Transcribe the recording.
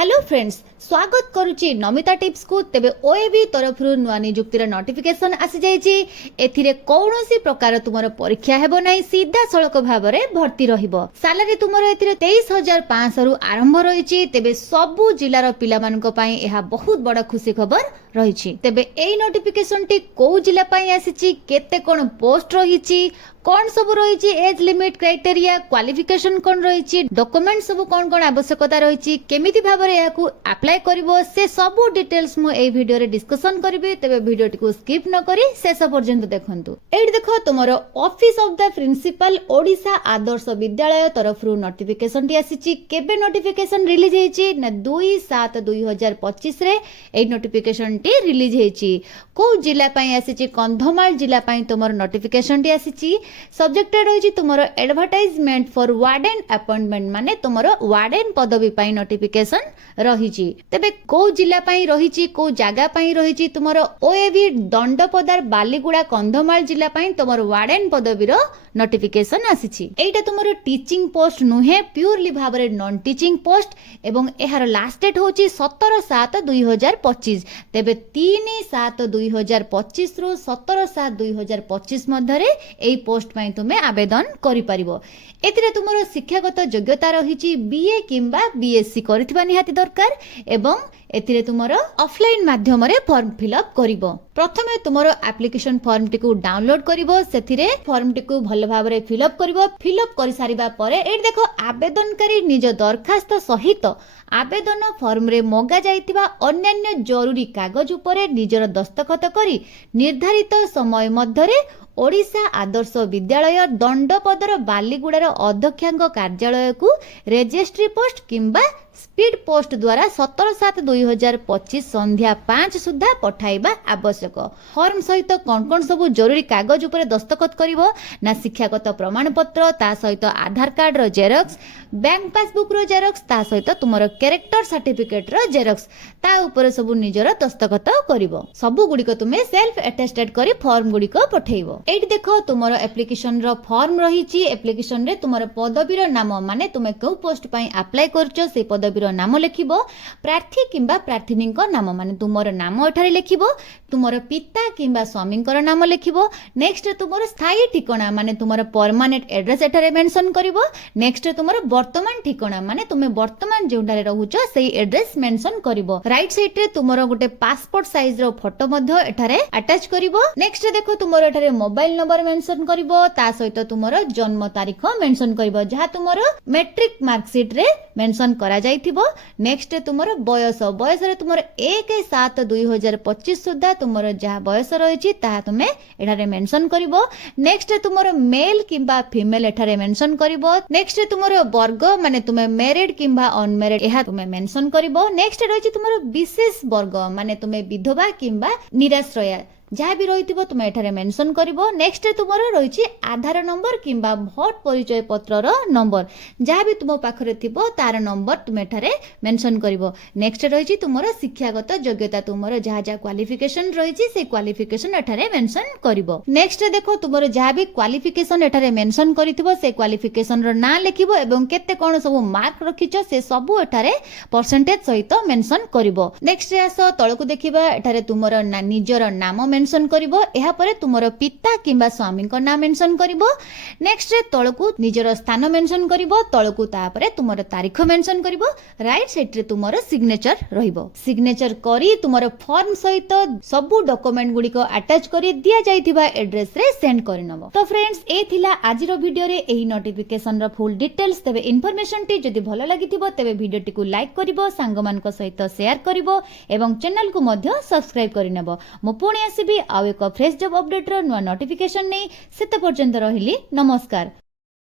Hello friends, स्वागत करुच्ची Namita tips को। तेबे ओएबी तरफ नुआ नियुक्तिर नोटिफिकेशन आसी जाइछि। एथिरे कौनसी प्रकार तुमर परीक्षा हेबो नै, सीधा सड़क भाबरे भर्ती रहिबो। सैलरी तुमर एथिरे 23,500 रु आरंभ रहिछि। तेबे सबु जिल्लार पिलामानक पई एहा बहुत बड़ा खुशी खबर रहिछि। तेबे एई नोटिफिकेशन टी को जिल्ला पई आसीछि, केते कोन पोस्ट रहिछि, कौन सब रही, एज लिमिट क्राइटेरिया, क्वालिफिकेशन कौन रही, डॉक्यूमेंट सब कौन कौन आवश्यकता रही, केमिति भाबरे याकू अप्लाई करिवो, से सब डिटेल्स मु एई वीडियो रे डिस्कशन करबी। तेबे वीडियो टिकु स्किप न करी शेष पर्यंत देखंतु। एठी देखो तुमरो office of the principal Odisha Adarsha Vidyalaya तरफ रु नोटिफिकेशन टी आसीछि। केबे नोटिफिकेशन रिलीज हेछि ना 2/7/2025 रे एई नोटिफिकेशन टी रिलीज हेछि। को जिल्ला पई आसीछि, कंधमाल जिल्ला पई तुमरो नोटिफिकेशन टी आसीछि। सब्जेक्टेड रही तुमरो एडवर्टाइजमेंट फॉर वार्डन अपॉइंटमेंट, माने तुमरो वार्डन पदवी पई नोटिफिकेशन रही। तेबे को जिल्ला पई रही, को जगह पई रही, तुमरो ओएबी दंडपदार बालीगुड़ा कंधमाल जिल्ला पई तुमरो वार्डन पदवी रो नोटिफिकेशन आसीछि। एटा तुमरो टीचिंग पोस्ट नुहे, प्योरली भाबरे नॉन टीचिंग पोस्ट एवं एहार लास्ट डेट होची 17/7/2025। तेबे 3/7/2025 रु 17/7/2025 मध्यरे एई पोस्ट पई तुमे आवेदन करि परिबो। एथिरे तुमरो शिक्षागत योग्यता रहिछि बीए किंबा बीएससी करिथिबा निहाती दरकार एवं एथिरे तुमरो ऑफलाइन माध्यम रे फॉर्म फिलअप करिवो। प्रथमे तुमरो एप्लिकेशन फॉर्म टिकु डाउनलोड करिवो। सेथिरे फॉर्म टिकु भल भाबरे फिलअप करिवो। फिलअप करि सारिबा परे एठी देखो आवेदनकारी निज दरखास्त सहित आवेदन फॉर्म रे मगा जाइतिबा अन्यान्य जरूरी कागज उपरे निजर दस्तखत करी निर्धारित समय मध्यरे ओडिशा आदर्श विद्यालय दंडपदर बालीगुड़ार अध्यक्षांक कार्यालय को रेजिस्ट्री पोस्ट किंबा स्पीड पोस्ट द्वारा 17/7/2025 संध्या 5 सुधा पठाइबा आवश्यक। फॉर्म सहित कौन कौन सब जरूरी कागज उपरे दस्तखत करिवो ना शिक्षागत प्रमाण पत्र, ता सहित आधार कार्ड रो जेरॉक्स, बैंक पासबुक रो जेरॉक्स, ता सहित तुमरो कैरेक्टर सर्टिफिकेट रो जेरॉक्स, ता उपरे सब निजर दस्तखत करिवो। सब गुडी को तुमे सेल्फ अटेस्टेड करी फॉर्म गुडी को पठाइबो। एठी देखो तुमरो एप्लिकेशन रो फॉर्म रहिछि। एप्लिकेशन रे तुमरो पदवी रो नाम, माने तुमे को पोस्ट पई अप्लाई करछो से पदवी रो नाम लिखिबो। प्रार्थी किंबा प्रार्थीनी नाम, माने तुमरो नाम एठारे लिखिबो। तुमरो पिता किंबा स्वामींकर नाम लिखिबो। नेक्स्ट तुमरो स्थायी ठिकाना, माने तुमरो परमानेंट एड्रेस एठारे मेंशन करिवो। नेक्स्ट तुमरो वर्तमान ठिकाना, माने तुमे वर्तमान जेउठारे रहउछो सेही एड्रेस मेंशन करिवो। राइट साइड रे तुमरो गोटे पासपोर्ट साइज रो फोटो मध्ये एठारे अटैच करिवो। नेक्स्ट देखो तुमरो एठारे मोबाइल नंबर मेंशन करिवो, ता सहित तुमरो जन्म तारीख मेंशन करिवो जहा तुमरो मैट्रिक मार्कशीट रे मेंशन करा जाइथिबो। नेक्स्ट तुमरो बयस रे तुमरो 1/7/2025 सुधा तुमरो जहा बयस रहिछि ता तुमे एठारे मेंशन करिवो। नेक्स्ट तुमरो मेल किंबा फीमेल एठारे मेंशन करिवो। नेक्स्ट तुमरो वर्ग, माने तुमे मैरिड किंबा अनमैरिड एहा तुमे मेंशन करिवो। नेक्स्ट रहिछि तुमरो विशेष वर्ग, माने तुमे विधवा किंबा निराश्रय जहाँ भी रही तुम एठारे मेंशन करिवो। नेक्स्ट तुमरो रही आधार नंबर किंबा भोट परिचय पत्र रो नंबर, जहाँ भी तुम पाखरे थिबो तार नंबर तुम एठारे मेंशन करिवो। नेक्स्ट रही तुमरो शिक्षागत योग्यता, तुमरो जहाँ जहाँ क्वालिफिकेशन रही से क्वालिफिकेशन एठारे मेंशन करिवो। नेक्स्ट देखो तुमरो जहाँ भी क्वालिफिकेशन एठारे मेंशन करिथिबो से क्वालिफिकेशन रो नाम लिखिबो एवं केते कोन सब मार्क रखिछो से सब एठारे परसेंटेज सहित मेंशन करिवो। नेक्स्ट आसो तळकु देखिबा, एठारे तुमरो निजर नाम मेंशन करिवो। एहा परे तुमरो पिता किंबा स्वामी को नाम मेंशन करिवो। नेक्स्ट रे तळकु निजर स्थान मेंशन करिवो। तळकु तापरे तुमरो तारीख मेंशन करिवो। राइट साइड रे तुमरो सिग्नेचर रहिवो। सिग्नेचर करी तुमरो फॉर्म सहित सब डॉक्यूमेंट गुडी को अटैच करी दिया जाइथिबा एड्रेस रे सेंड करिनबो। तो फ्रेंड्स, ए थिला आजिरो वीडियो रे एही नोटिफिकेशन रो फुल डिटेल्स। तेबे इन्फॉर्मेशन टी जदि भलो लागिथिबो तेबे वीडियो टी को लाइक करिवो, सांग मान को सहित शेयर करिवो एवं चैनल को मध्य सब्सक्राइब करिनबो। मु पुणी आसीबी आउ एक फ्रेश जॉब अपडेट रो नुआ नोटिफिकेशन नै। सेते पर्यंत रहिली, नमस्कार।